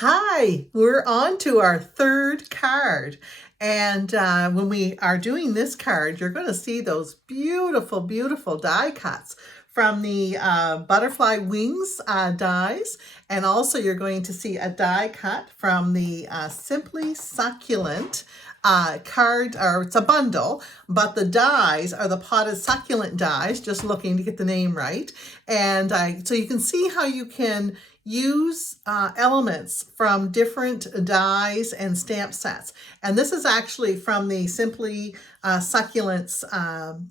Hi, we're on to our third card. And when we are doing this card, you're going to see those beautiful, beautiful die cuts from the butterfly wings dies. And also you're going to see a die cut from the Simply Succulent card, or it's a bundle, but the dies are the potted succulent dies, just looking to get the name right. And so you can see how you can use elements from different dies and stamp sets. And this is actually from the Simply Succulents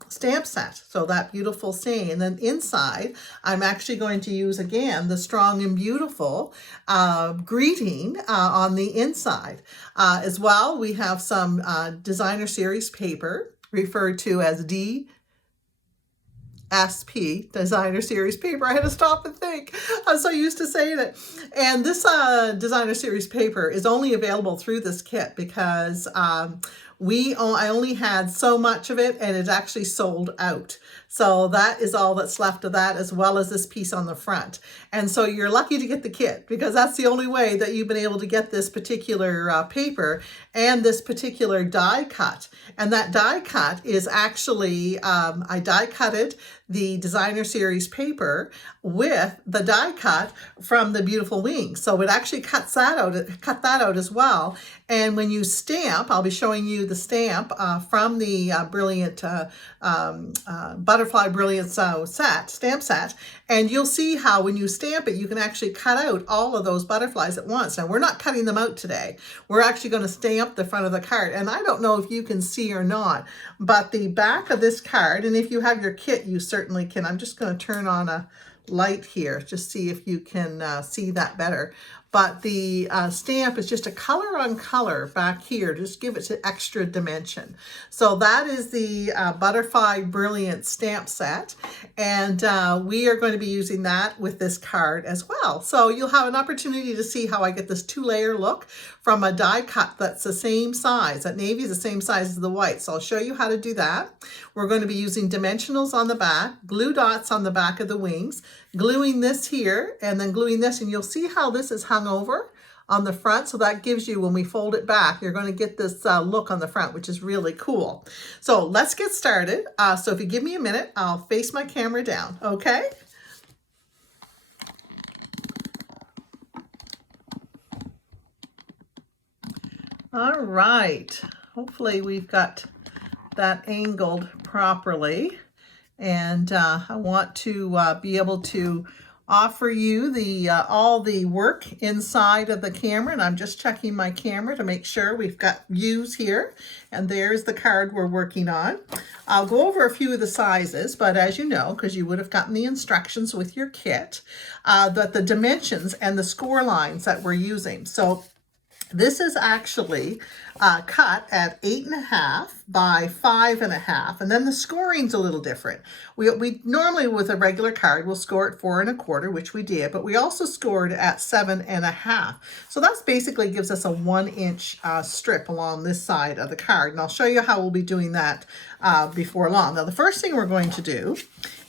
stamp set. So that beautiful saying. And then inside, I'm actually going to use again the Strong and Beautiful greeting on the inside. As well, we have some designer series paper referred to as SP, designer series paper. I had to stop and think. I'm so used to saying it. And this designer series paper is only available through this kit because I only had so much of it and it actually sold out. So that is all that's left of that, as well as this piece on the front. And so you're lucky to get the kit because that's the only way that you've been able to get this particular paper and this particular die cut. And that die cut is actually, I die cutted the designer series paper with the die cut from the beautiful wings. So it actually cut that out as well. And when you stamp, I'll be showing you the stamp from the Brilliant Butterfly Brilliant stamp set. And you'll see how when you stamp it, you can actually cut out all of those butterflies at once. Now, we're not cutting them out today. We're actually going to stamp the front of the card. And I don't know if you can see or not, but the back of this card, and if you have your kit, you certainly can. I'm just going to turn on a light here, just see if you can see that better. But the stamp is just a color on color back here, just give it an extra dimension. So that is the Butterfly Brilliant stamp set. And we are going to be using that with this card as well. So you'll have an opportunity to see how I get this two-layer look from a die cut that's the same size. That navy is the same size as the white. So I'll show you how to do that. We're going to be using dimensionals on the back, glue dots on the back of the wings, gluing this here, and then gluing this, and you'll see how this is hung over on the front. So that gives you, when we fold it back, you're going to get this look on the front, which is really cool. So let's get started. So if you give me a minute, I'll face my camera down, okay? All right, hopefully we've got that angled properly. And I want to be able to offer you the all the work inside of the camera. And I'm just checking my camera to make sure we've got views here. And there's the card we're working on. I'll go over a few of the sizes, but as you know, because you would have gotten the instructions with your kit, that the dimensions and the score lines that we're using. So this is actually cut at 8.5 by 5.5, and then the scoring's a little different. We normally, with a regular card, we'll score at 4 1/4, which we did, but we also scored at 7.5. So that's basically gives us a 1-inch strip along this side of the card, and I'll show you how we'll be doing that before long. Now, the first thing we're going to do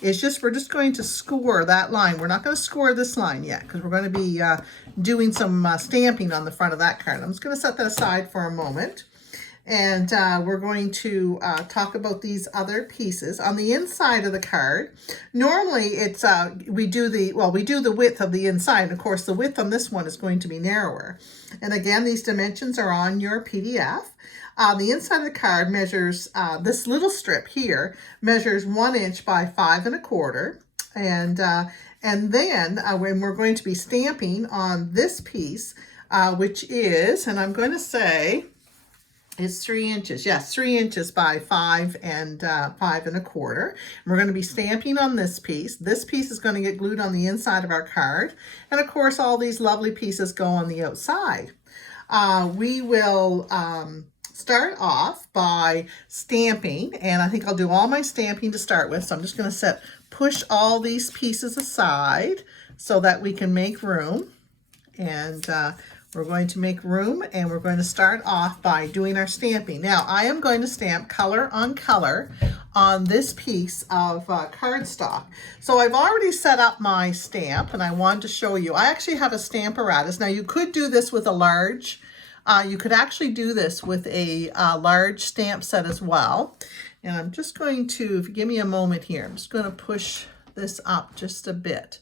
is we're just going to score that line. We're not going to score this line yet because we're going to be doing some stamping on the front of that card. I'm just going to set that aside for a moment. And we're going to talk about these other pieces. On the inside of the card, normally it's we do the width of the inside. And of course, the width on this one is going to be narrower. And again, these dimensions are on your PDF. The inside of the card measures, this little strip here measures 1 inch by 5 1/4. And then when we're going to be stamping on this piece, which is, and I'm going to say, it's 3 inches. Yes, 3 inches by 5 1/4. We're going to be stamping on this piece. This piece is going to get glued on the inside of our card. And of course, all these lovely pieces go on the outside. We will start off by stamping, and I think I'll do all my stamping to start with. So I'm just going to push all these pieces aside so that we can make room. And We're going to make room, and we're going to start off by doing our stamping. Now, I am going to stamp color on color on this piece of cardstock. So I've already set up my stamp, and I wanted to show you. I actually have a stamp apparatus. Now, you could do this with a large. You could actually do this with a large stamp set as well. And I'm just going to, if you give me a moment here, I'm just going to push this up just a bit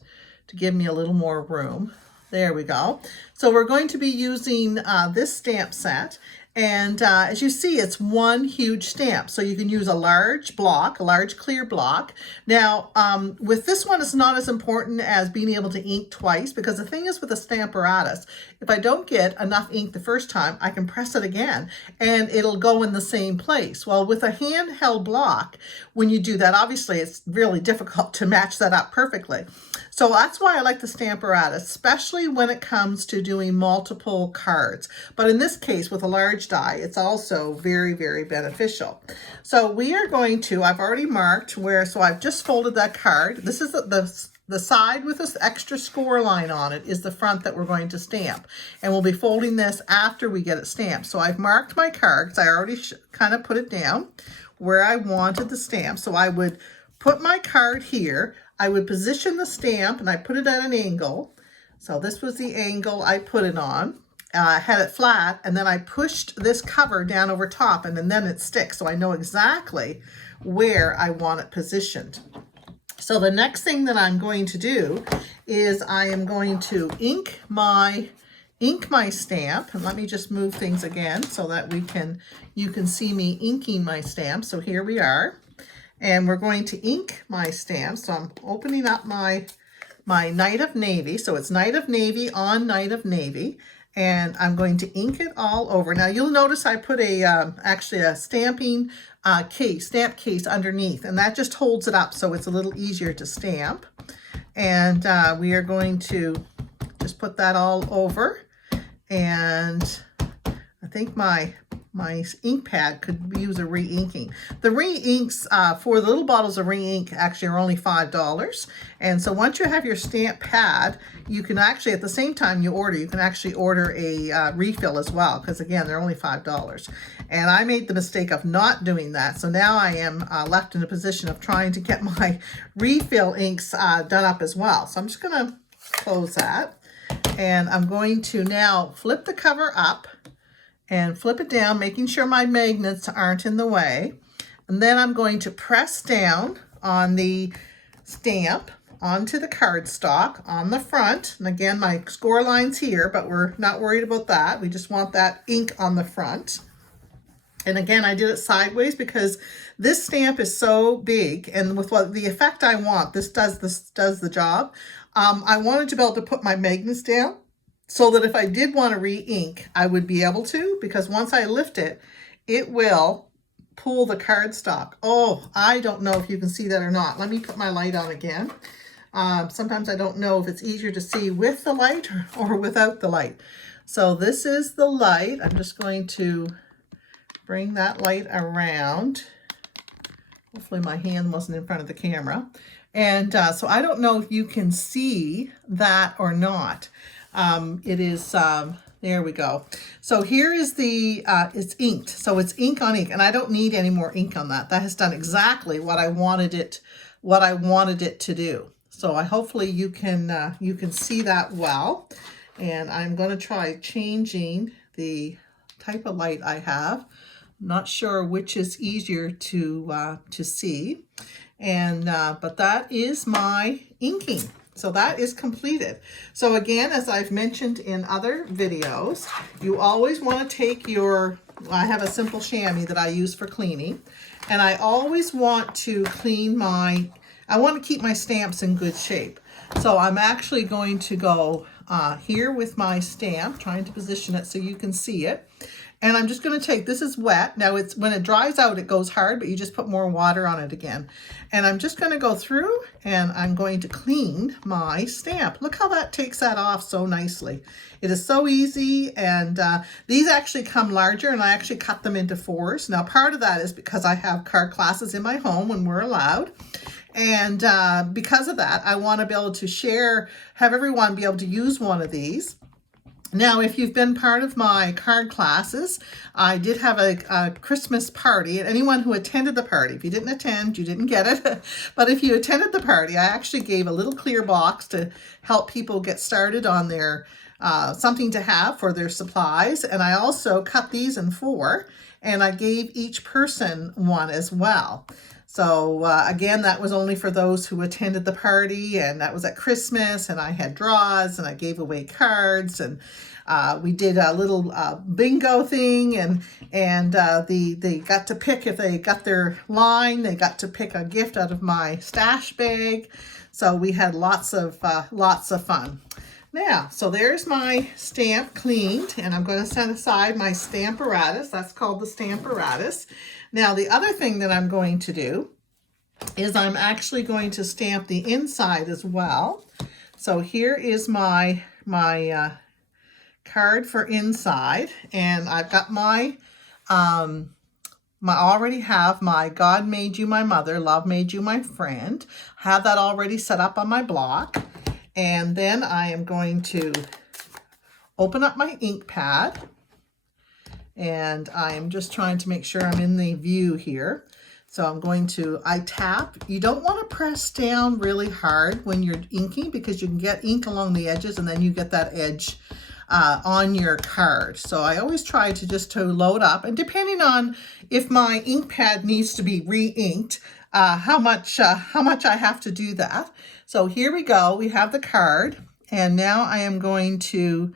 to give me a little more room. There we go. So we're going to be using this stamp set. And as you see, it's one huge stamp. So you can use a large block, a large clear block. Now, with this one, it's not as important as being able to ink twice, because the thing is with a stamp apparatus, if I don't get enough ink the first time, I can press it again and it'll go in the same place. Well, with a handheld block, when you do that, obviously it's really difficult to match that up perfectly. So that's why I like the stamp apparatus, especially when it comes to doing multiple cards. But in this case, with a large die, it's also very, very beneficial. So we are going to, I've already marked where, so I've just folded that card. This is the side with this extra score line on it is the front that we're going to stamp. And we'll be folding this after we get it stamped. So I've marked my card because I already kind of put it down where I wanted the stamp. So I would put my card here. I would position the stamp, and I put it at an angle. So this was the angle I put it on. I had it flat, and then I pushed this cover down over top, and then it sticks. So I know exactly where I want it positioned. So the next thing that I'm going to do is I am going to ink my stamp. And let me just move things again so that you can see me inking my stamp. So here we are. And we're going to ink my stamp. So I'm opening up my Night of Navy. So it's Night of Navy on Night of Navy. And I'm going to ink it all over. Now you'll notice I put actually a stamp case underneath. And that just holds it up so it's a little easier to stamp. And we are going to just put that all over. And I think my ink pad could use a re-inking. The re-inks for the little bottles of re-ink actually are only $5. And so once you have your stamp pad, you can actually, at the same time you can actually order a refill as well, because again, they're only $5. And I made the mistake of not doing that. So now I am left in a position of trying to get my refill inks done up as well. So I'm just gonna close that. And I'm going to now flip the cover up and flip it down, making sure my magnets aren't in the way. And then I'm going to press down on the stamp onto the cardstock on the front. And again, my score line's here, but we're not worried about that. We just want that ink on the front. And again, I did it sideways because this stamp is so big, and with the effect I want, this does the job. I wanted to be able to put my magnets down so that if I did want to re-ink, I would be able to, because once I lift it, it will pull the cardstock. Oh, I don't know if you can see that or not. Let me put my light on again. Sometimes I don't know if it's easier to see with the light or without the light. So this is the light. I'm just going to bring that light around. Hopefully my hand wasn't in front of the camera. And so I don't know if you can see that or not. It is, there we go. So here is it's inked. So it's ink on ink, and I don't need any more ink on that. That has done exactly what I wanted it to do. So hopefully you can see that well. And I'm going to try changing the type of light I have. I'm not sure which is easier to see. And, but that is my inking. So that is completed. So again, as I've mentioned in other videos, you always want to take I have a simple chamois that I use for cleaning. And I always want to clean I want to keep my stamps in good shape. So I'm actually going to go here with my stamp, trying to position it so you can see it. And I'm just going to take, this is wet. Now when it dries out, it goes hard, but you just put more water on it again. And I'm just going to go through and I'm going to clean my stamp. Look how that takes that off so nicely. It is so easy. And these actually come larger, and I actually cut them into 4s. Now part of that is because I have card classes in my home when we're allowed. And because of that, I want to be able to have everyone be able to use one of these. Now, if you've been part of my card classes, I did have a Christmas party, and anyone who attended the party, if you didn't attend, you didn't get it, but if you attended the party, I actually gave a little clear box to help people get started on their something to have for their supplies, and I also cut these in 4, and I gave each person one as well. So again, that was only for those who attended the party, and that was at Christmas, and I had draws, and I gave away cards, and we did a little bingo thing, and they got to pick, if they got their line, they got to pick a gift out of my stash bag. So we had lots of fun. Now, so there's my stamp cleaned, and I'm going to set aside my Stamparatus. That's called the Stamparatus. Now, the other thing that I'm going to do is I'm actually going to stamp the inside as well. So here is my card for inside, and I've got I already have my God made you my mother, love made you my friend. Have that already set up on my block. And then I am going to open up my ink pad, and I'm just trying to make sure I'm in the view here. So I'm going to, I tap. You don't want to press down really hard when you're inking, because you can get ink along the edges, and then you get that edge on your card. So I always try to just load up, and depending on if my ink pad needs to be re-inked, how much I have to do that. So here we go. We have the card, and now I am going to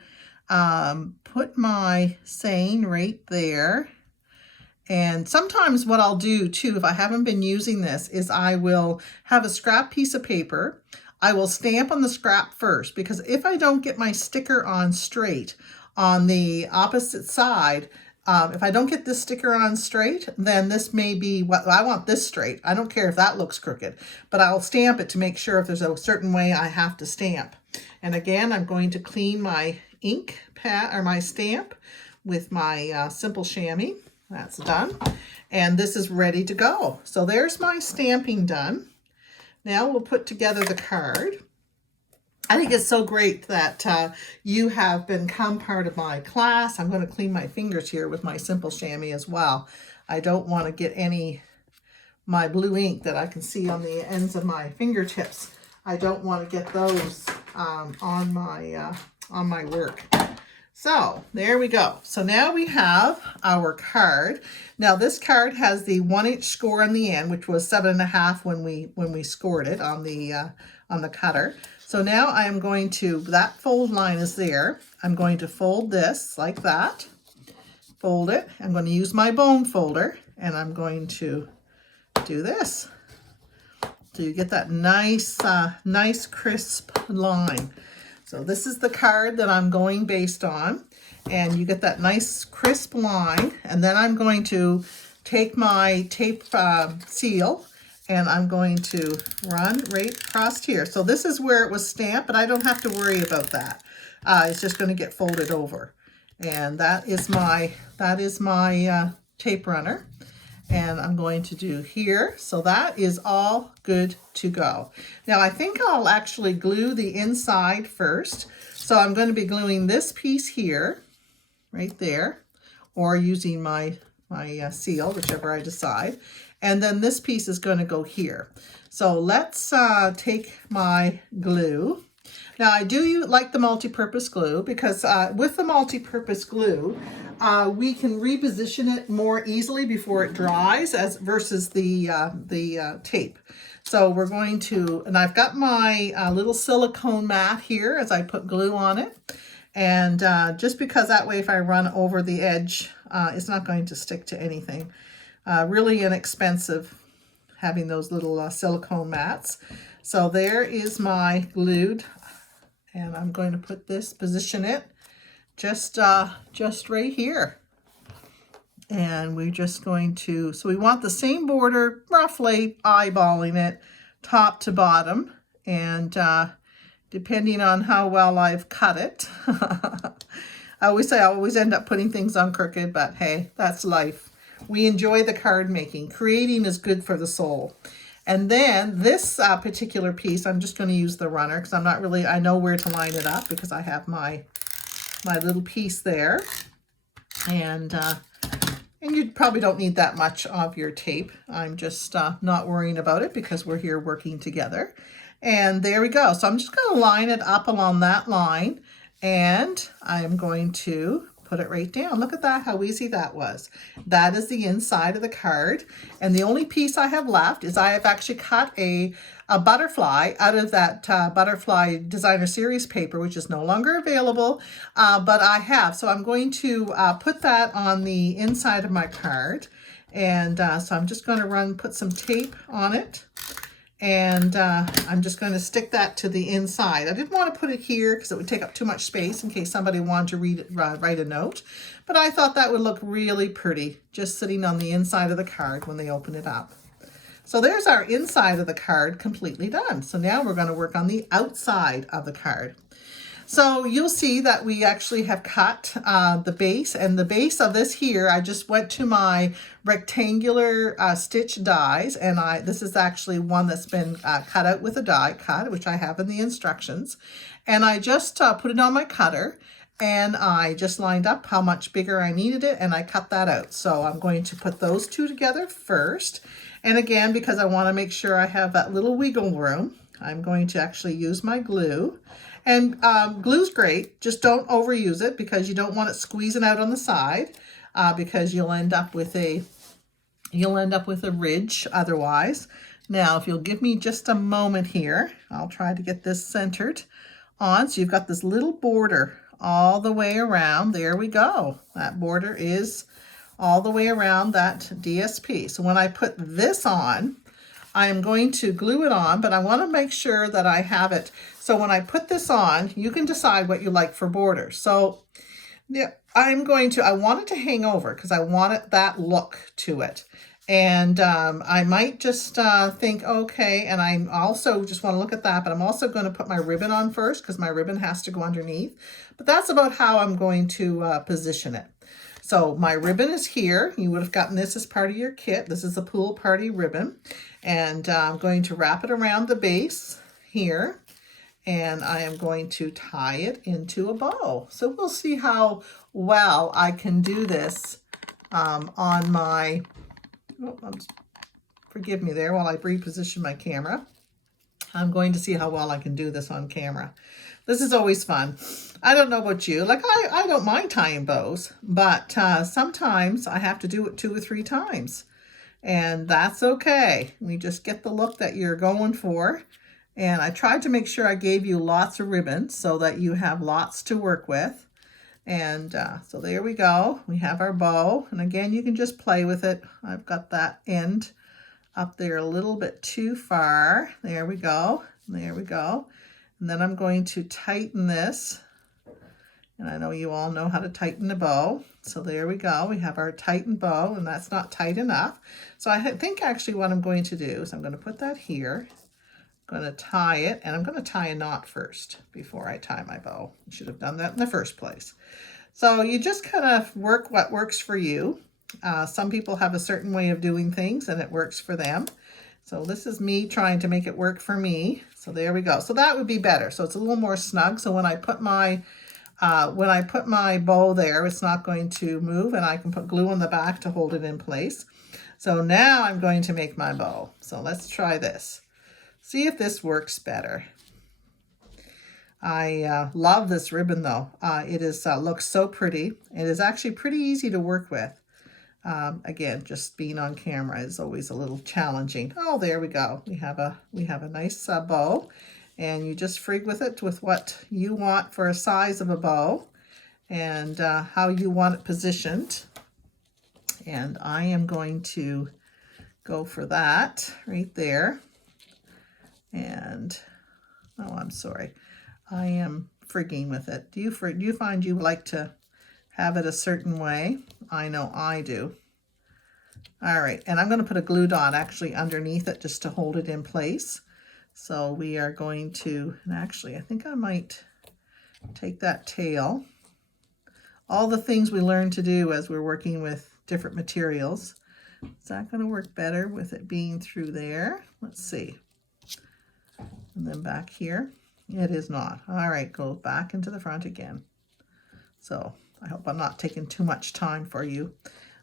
put my saying right there. And sometimes what I'll do too, if I haven't been using this, is I will have a scrap piece of paper. I will stamp on the scrap first, because if I don't get my sticker on straight on the opposite side, if I don't get this sticker on straight, then this may be what I want this straight. I don't care if that looks crooked, but I'll stamp it to make sure if there's a certain way I have to stamp. And again, I'm going to clean my ink pad or my stamp with my simple chamois. That's done. And this is ready to go. So there's my stamping done. Now we'll put together the card. I think it's so great that you have become part of my class. I'm going to clean my fingers here with my simple chamois as well. I don't want to get my blue ink that I can see on the ends of my fingertips. I don't want to get those on my work. So there we go. So now we have our card. Now this card has the 1-inch score on the end, which was 7.5 when we scored it on the cutter. So now I am going to, that fold line is there. I'm going to fold this like that. Fold it. I'm going to use my bone folder, and I'm going to do this. So you get that nice crisp line. So this is the card that I'm going based on, and you get that nice crisp line. And then I'm going to take my tape seal, and I'm going to run right across here. So this is where it was stamped, but I don't have to worry about that. It's just going to get folded over. And that is my tape runner. And I'm going to do here. So that is all good to go. Now I think I'll actually glue the inside first. So I'm going to be gluing this piece here, right there, or using my seal, whichever I decide. And then this piece is going to go here. So let's take my glue. Now I do like the multi-purpose glue, because with the multi-purpose glue, we can reposition it more easily before it dries versus the tape. So we're going to, and I've got my little silicone mat here as I put glue on it. And just because that way if I run over the edge, it's not going to stick to anything. Really inexpensive having those little silicone mats. So there is my glued, and I'm going to position it just right here. And we're just going to, so we want the same border, roughly eyeballing it top to bottom. And depending on how well I've cut it, I always say I always end up putting things on crooked, but hey, that's life. We enjoy the card making. Creating is good for the soul. And then this particular piece, I'm just going to use the runner, because I'm not really, I know where to line it up, because I have my my little piece there. And you probably don't need that much of your tape. I'm just not worrying about it because we're here working together. And there we go. So I'm just going to line it up along that line, and I'm going to put it right down. Look at that, how easy that was. That is the inside of the card. And the only piece I have left is I have actually cut a butterfly out of that butterfly designer series paper, which is no longer available, but I have. So I'm going to put that on the inside of my card. And so I'm just going to put some tape on it. And I'm just going to stick that to the inside. I didn't want to put it here because it would take up too much space in case somebody wanted to write a note. But I thought that would look really pretty, just sitting on the inside of the card when they open it up. So there's our inside of the card completely done. So now we're going to work on the outside of the card. So you'll see that we actually have cut the base, and the base of this here, I just went to my rectangular stitch dies, and this is actually one that's been cut out with a die cut, which I have in the instructions. And I just put it on my cutter, and I just lined up how much bigger I needed it, and I cut that out. So I'm going to put those two together first. And again, because I want to make sure I have that little wiggle room, I'm going to actually use my glue. And glue's great, just don't overuse it because you don't want it squeezing out on the side because you'll end up with a ridge otherwise. Now, if you'll give me just a moment here, I'll try to get this centered on. So you've got this little border all the way around. There we go. That border is all the way around that DSP. So when I put this on, I am going to glue it on, but I want to make sure that I have it. So when I put this on, you can decide what you like for border. So yeah, I want it to hang over because I want that look to it. And I might just think, okay, and I also just want to look at that, but I'm also going to put my ribbon on first because my ribbon has to go underneath. But that's about how I'm going to position it. So my ribbon is here. You would have gotten this as part of your kit. This is a pool party ribbon. And I'm going to wrap it around the base here. And I am going to tie it into a bow. So we'll see how well I can do this on my, forgive me there while I reposition my camera. I'm going to see how well I can do this on camera. This is always fun. I don't know about you. Like, I don't mind tying bows, but sometimes I have to do it 2 or 3 times. And that's okay. We just get the look that you're going for. And I tried to make sure I gave you lots of ribbons so that you have lots to work with. And so there we go. We have our bow. And again, you can just play with it. I've got that end up there a little bit too far. There we go. There we go. And then I'm going to tighten this. And I know you all know how to tighten a bow. So there we go. We have our tightened bow, and that's not tight enough. So I think actually what I'm going to do is I'm going to put that here. I'm going to tie it, and I'm going to tie a knot first before I tie my bow. I should have done that in the first place. So you just kind of work what works for you. Some people have a certain way of doing things, and it works for them. So this is me trying to make it work for me. So there we go. So that would be better. So it's a little more snug. So when I put my bow there, it's not going to move, and I can put glue on the back to hold it in place. So now I'm going to make my bow. So let's try this. See if this works better. I love this ribbon though. It is looks so pretty. It is actually pretty easy to work with. Again, just being on camera is always a little challenging. Oh, there we go. We have a nice bow, and you just frig with it with what you want for a size of a bow and how you want it positioned. And I am going to go for that right there. And oh, I'm sorry. I am frigging with it. Do you find you like to have it a certain way? I know I do. All right, and I'm going to put a glue dot actually underneath it just to hold it in place. So we are going to, and actually I think I might take that tail. All the things we learn to do as we're working with different materials. Is that going to work better with it being through there? Let's see. And then back here. It is not. All right, go back into the front again. So I hope I'm not taking too much time for you.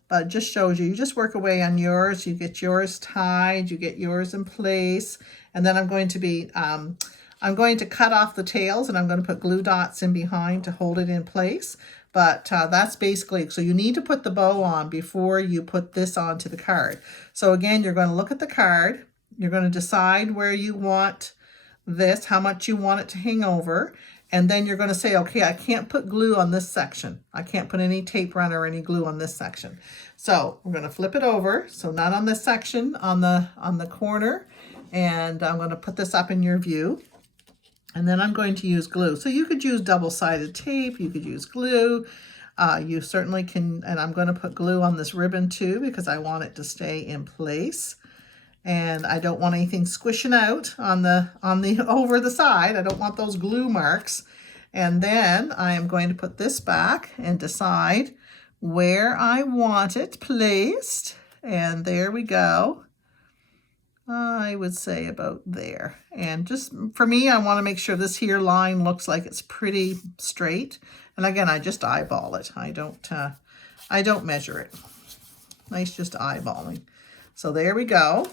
But it just shows you, you just work away on yours, you get yours tied, you get yours in place, and then I'm going to cut off the tails and I'm going to put glue dots in behind to hold it in place. But that's basically, so you need to put the bow on before you put this onto the card. So again, you're going to look at the card, you're going to decide where you want this, how much you want it to hang over, and then you're going to say, okay, I can't put glue on this section. I can't put any tape run or any glue on this section. So we're going to flip it over. So not on this section, on the corner. And I'm going to put this up in your view. And then I'm going to use glue. So you could use double-sided tape. You could use glue. You certainly can. And I'm going to put glue on this ribbon too because I want it to stay in place. And I don't want anything squishing out on the over the side. I don't want those glue marks. And then I am going to put this back and decide where I want it placed. And there we go. I would say about there. And just for me, I want to make sure this here line looks like it's pretty straight. And again, I just eyeball it. I don't measure it. Nice just eyeballing. So there we go.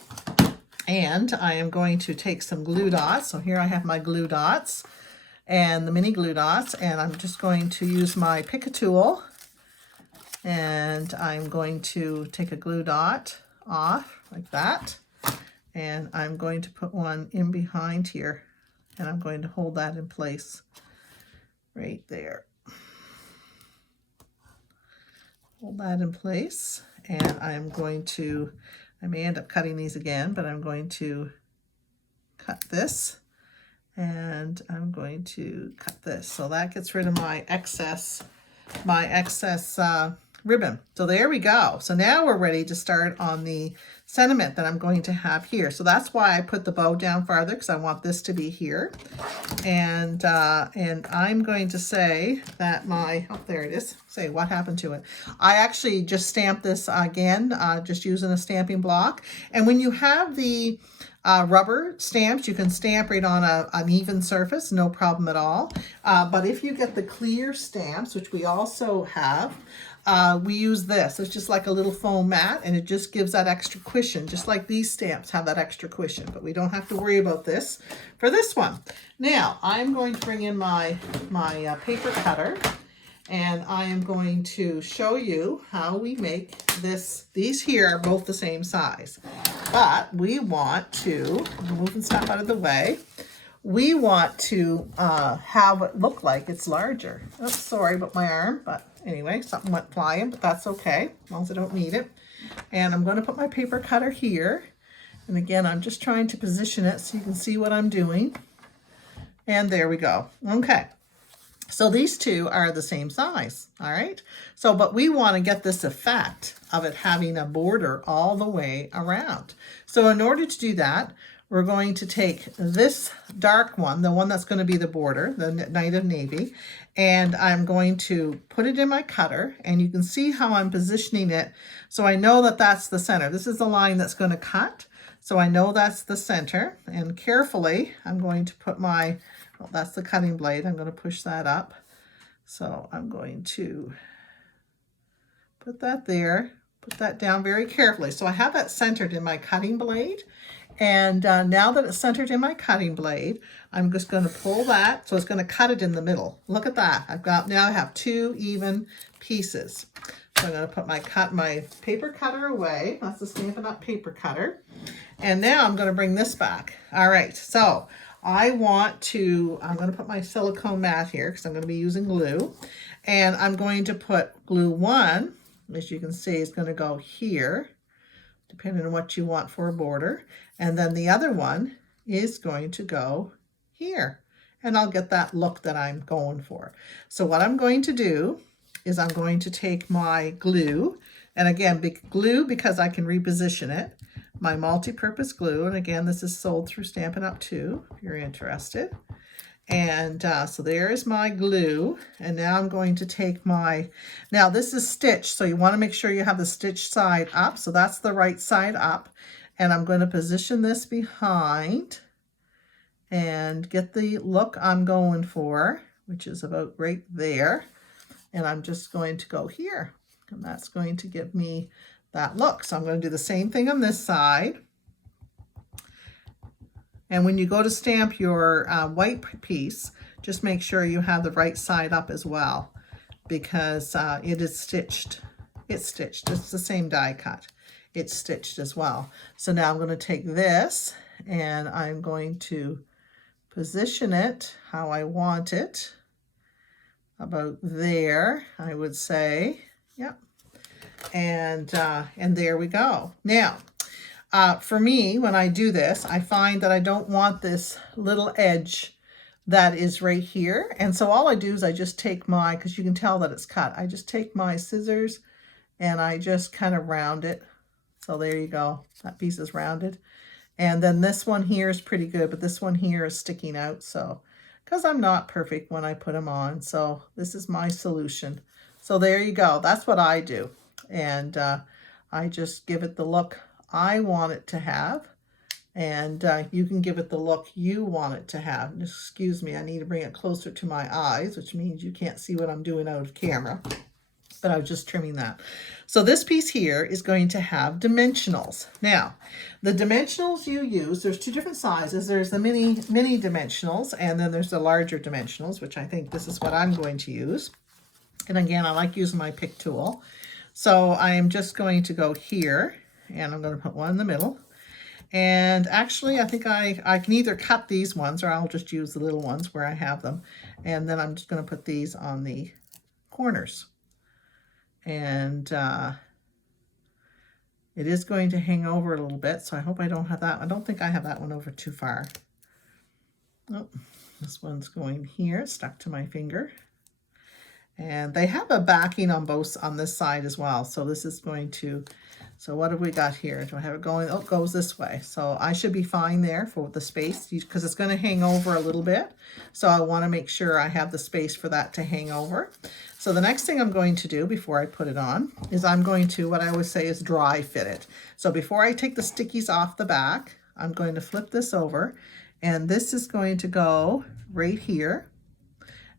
And I am going to take some glue dots. So here I have my glue dots and the mini glue dots. And I'm just going to use my pick a tool. And I'm going to take a glue dot off like that. And I'm going to put one in behind here. And I'm going to hold that in place right there. Hold that in place. And I'm going to, I may end up cutting these again, but I'm going to cut this and I'm going to cut this. So that gets rid of my excess ribbon. So there we go. So now we're ready to start on the sentiment that I'm going to have here. So that's why I put the bow down farther, because I want this to be here. And I'm going to say that my, oh, there it is. Say, what happened to it? I actually just stamped this again, just using a stamping block. And when you have the rubber stamps, you can stamp right on an even surface, no problem at all. But if you get the clear stamps, which we also have, we use this. It's just like a little foam mat, and it just gives that extra cushion, just like these stamps have that extra cushion. But we don't have to worry about this for this one. Now, I'm going to bring in my paper cutter, and I am going to show you how we make this. These here are both the same size, but we want to, I'm moving stuff out of the way, we want to have it look like it's larger. Oh, sorry about my arm, but anyway, something went flying, but that's okay, as long as I don't need it. And I'm going to put my paper cutter here. And again, I'm just trying to position it so you can see what I'm doing. And there we go. Okay. So these two are the same size, all right? So, but we want to get this effect of it having a border all the way around. So in order to do that, we're going to take this dark one, the one that's going to be the border, the Night of Navy, and I'm going to put it in my cutter, and you can see how I'm positioning it. So I know that that's the center. This is the line that's going to cut. So I know that's the center, and carefully I'm going to put my, well, that's the cutting blade. I'm going to push that up. So I'm going to put that there, put that down very carefully. So I have that centered in my cutting blade. And now that it's centered in my cutting blade, I'm just going to pull that. So it's going to cut it in the middle. Look at that. Now I have two even pieces. So I'm going to put my paper cutter away. That's the Stampin' Up! Paper cutter. And now I'm going to bring this back. All right. So I'm going to put my silicone mat here because I'm going to be using glue. And I'm going to put glue one, as you can see, is going to go here, depending on what you want for a border. And then the other one is going to go here. And I'll get that look that I'm going for. So what I'm going to do is I'm going to take my glue, and again, glue because I can reposition it, my multi-purpose glue, and again, this is sold through Stampin' Up! Too, if you're interested. And so there is my glue, and now I'm going to take now this is stitched, so you want to make sure you have the stitched side up, so that's the right side up, and I'm going to position this behind and get the look I'm going for, which is about right there. and I'm just going to go here, and that's going to give me that look. So I'm going to do the same thing on this side. And when you go to stamp your white piece, just make sure you have the right side up as well, because it is stitched. It's stitched. It's the same die cut. It's stitched as well. So now I'm going to take this and I'm going to position it how I want it. About there, I would say. Yep. And there we go. Now, for me, when I do this, I find that I don't want this little edge that is right here. And so all I do is I just take my, because you can tell that it's cut, I just take my scissors and I just kind of round it. So there you go. That piece is rounded. And then this one here is pretty good, but this one here is sticking out. So, because I'm not perfect when I put them on. So this is my solution. So there you go. That's what I do. And I just give it the look I want it to have. And you can give it the look you want it to have. Excuse me, I need to bring it closer to my eyes, which means you can't see what I'm doing out of camera. But I was just trimming that. So this piece here is going to have dimensionals. Now, the dimensionals you use, there's two different sizes. There's the mini dimensionals, and then there's the larger dimensionals, which I think this is what I'm going to use. And again, I like using my pick tool. So I am just going to go here, and I'm going to put one in the middle. And actually, I think I can either cut these ones, or I'll just use the little ones where I have them. And then I'm just going to put these on the corners. And it is going to hang over a little bit, so I hope I don't have that. I don't think I have that one over too far. Oh, this one's going here, stuck to my finger. And they have a backing on both on this side as well. So this is going to, so what have we got here? Do I have it going? Oh, it goes this way. So I should be fine there for the space, because it's going to hang over a little bit. So I want to make sure I have the space for that to hang over. So the next thing I'm going to do before I put it on is I'm going to, what I always say is dry fit it. So before I take the stickies off the back, I'm going to flip this over, and this is going to go right here.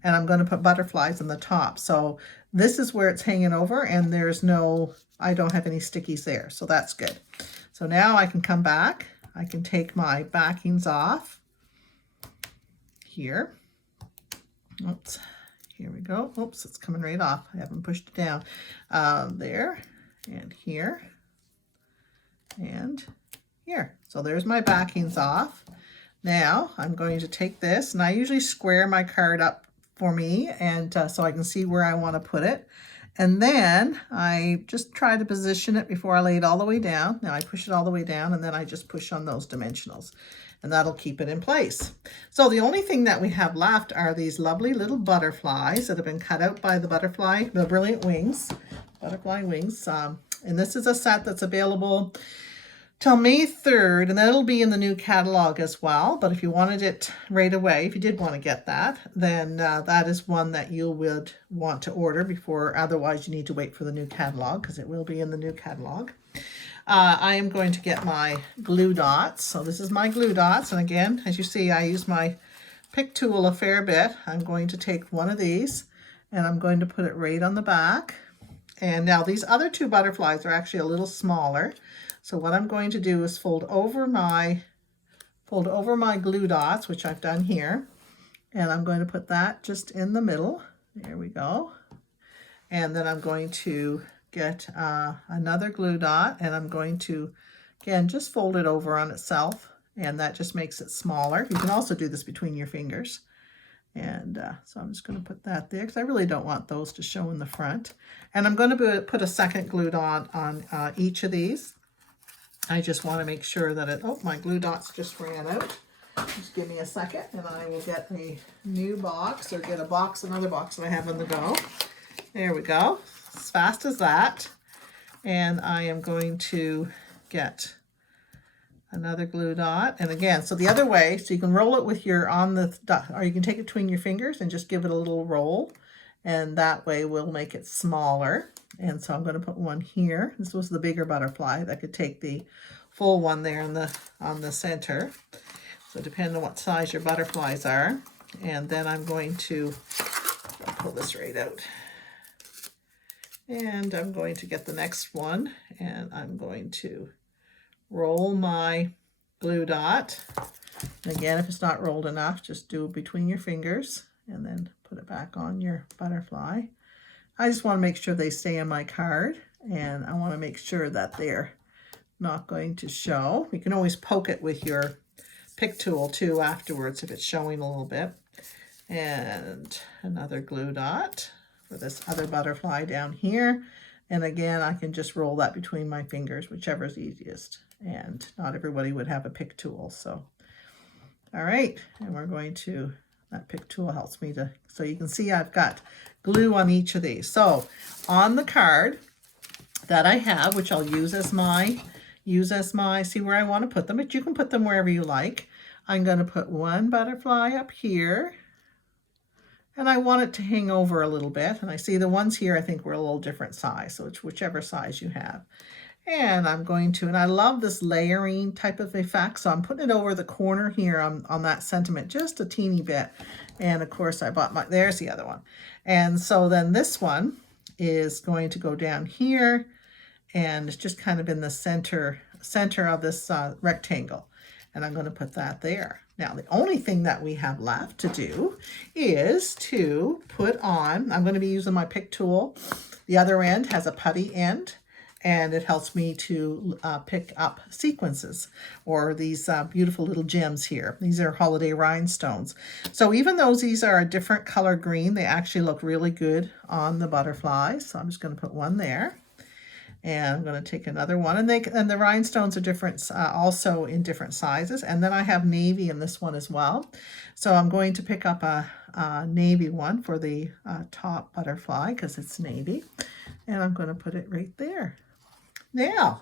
And I'm going to put butterflies on the top. So this is where it's hanging over, and there's no, I don't have any stickies there. So that's good. So now I can come back. I can take my backings off here. Oops, here we go. Oops, it's coming right off. I haven't pushed it down. There and here and here. So there's my backings off. Now I'm going to take this, and I usually square my card up for me, and so I can see where I want to put it. And then I just try to position it before I lay it all the way down. Now I push it all the way down, and then I just push on those dimensionals, and that'll keep it in place. So the only thing that we have left are these lovely little butterflies that have been cut out by the Brilliant Wings, butterfly wings. And this is a set that's available till May 3rd, and that'll be in the new catalog as well. But if you wanted it right away, if you did want to get that, then that is one that you would want to order before. Otherwise, you need to wait for the new catalog, because it will be in the new catalog. I am going to get my glue dots. So this is my glue dots. And again, as you see, I use my pick tool a fair bit. I'm going to take one of these, and I'm going to put it right on the back. And now these other two butterflies are actually a little smaller. So what I'm going to do is fold over my glue dots, which I've done here, and I'm going to put that just in the middle. There we go. And then I'm going to get another glue dot, and I'm going to, again, just fold it over on itself, and that just makes it smaller. You can also do this between your fingers. And so I'm just going to put that there, because I really don't want those to show in the front. And I'm going to put a second glue dot on each of these. I just want to make sure that it, oh, my glue dots just ran out. Just give me a second, and I will get a new box, or get another box that I have on the go. There we go, as fast as that. And I am going to get another glue dot. And again, so the other way, so you can roll it with your or you can take it between your fingers and just give it a little roll. And that way we'll make it smaller. And so I'm going to put one here. This was the bigger butterfly that could take the full one there on the center. So depending on what size your butterflies are. And then I'm going to pull this right out. And I'm going to get the next one, and I'm going to roll my glue dot. And again, if it's not rolled enough, just do it between your fingers and then put it back on your butterfly. I just want to make sure they stay in my card, and I want to make sure that they're not going to show. You can always poke it with your pick tool too afterwards if it's showing a little bit. And another glue dot for this other butterfly down here. And again, I can just roll that between my fingers, whichever is easiest. And not everybody would have a pick tool, so. All right, and we're going to, that pick tool helps me to, so you can see I've got glue on each of these. So on the card that I have, which I'll use as my, see where I want to put them, but you can put them wherever you like. I'm going to put one butterfly up here, and I want it to hang over a little bit. And I see the ones here, I think were a little different size, so it's whichever size you have. And I'm going to, and I love this layering type of effect, so I'm putting it over the corner here on that sentiment, just a teeny bit. And of course I bought my, there's the other one. And so then this one is going to go down here, and it's just kind of in the center of this rectangle. And I'm going to put that there. Now, the only thing that we have left to do is to put on, I'm going to be using my pick tool. The other end has a putty end, and it helps me to pick up sequences or these beautiful little gems here. These are holiday rhinestones. So even though these are a different color green, they actually look really good on the butterflies. So I'm just going to put one there. And I'm going to take another one, and the rhinestones are different, also in different sizes. And then I have navy in this one as well. So I'm going to pick up a navy one for the top butterfly because it's navy, and I'm going to put it right there. Now,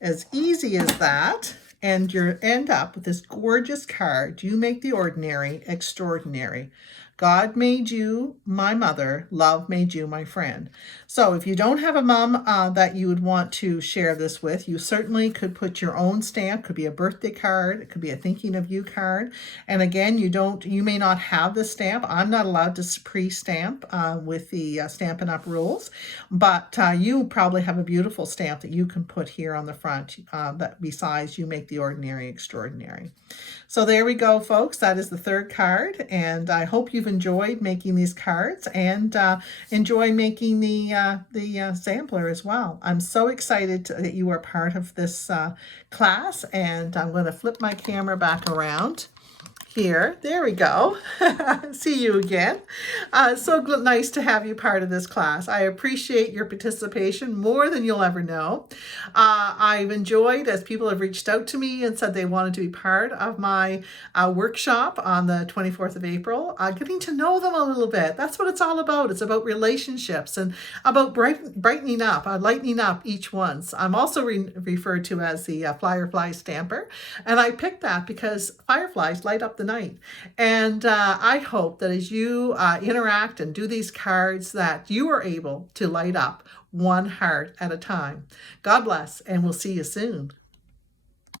as easy as that, and you end up with this gorgeous card. You make the ordinary extraordinary. God made you my mother, love made you my friend. So if you don't have a mom that you would want to share this with, you certainly could put your own stamp. It could be a birthday card, it could be a thinking of you card. And again, you may not have the stamp. I'm not allowed to pre-stamp with the Stampin' Up! Rules, but you probably have a beautiful stamp that you can put here on the front that besides you make the ordinary extraordinary. So there we go, folks. That is the third card, and I hope you've enjoyed making these cards and enjoy making the sampler as well. I'm so excited that you are part of this class, and I'm going to flip my camera back around. Here, there we go. See you again. So nice to have you part of this class. I appreciate your participation more than you'll ever know. I've enjoyed as people have reached out to me and said they wanted to be part of my workshop on the 24th of April, getting to know them a little bit. That's what it's all about. It's about relationships and about brightening up, lightening up each one. I'm also referred to as the Firefly Stamper, and I picked that because fireflies light up the night. And I hope that as you interact and do these cards that you are able to light up one heart at a time. God bless, and we'll see you soon.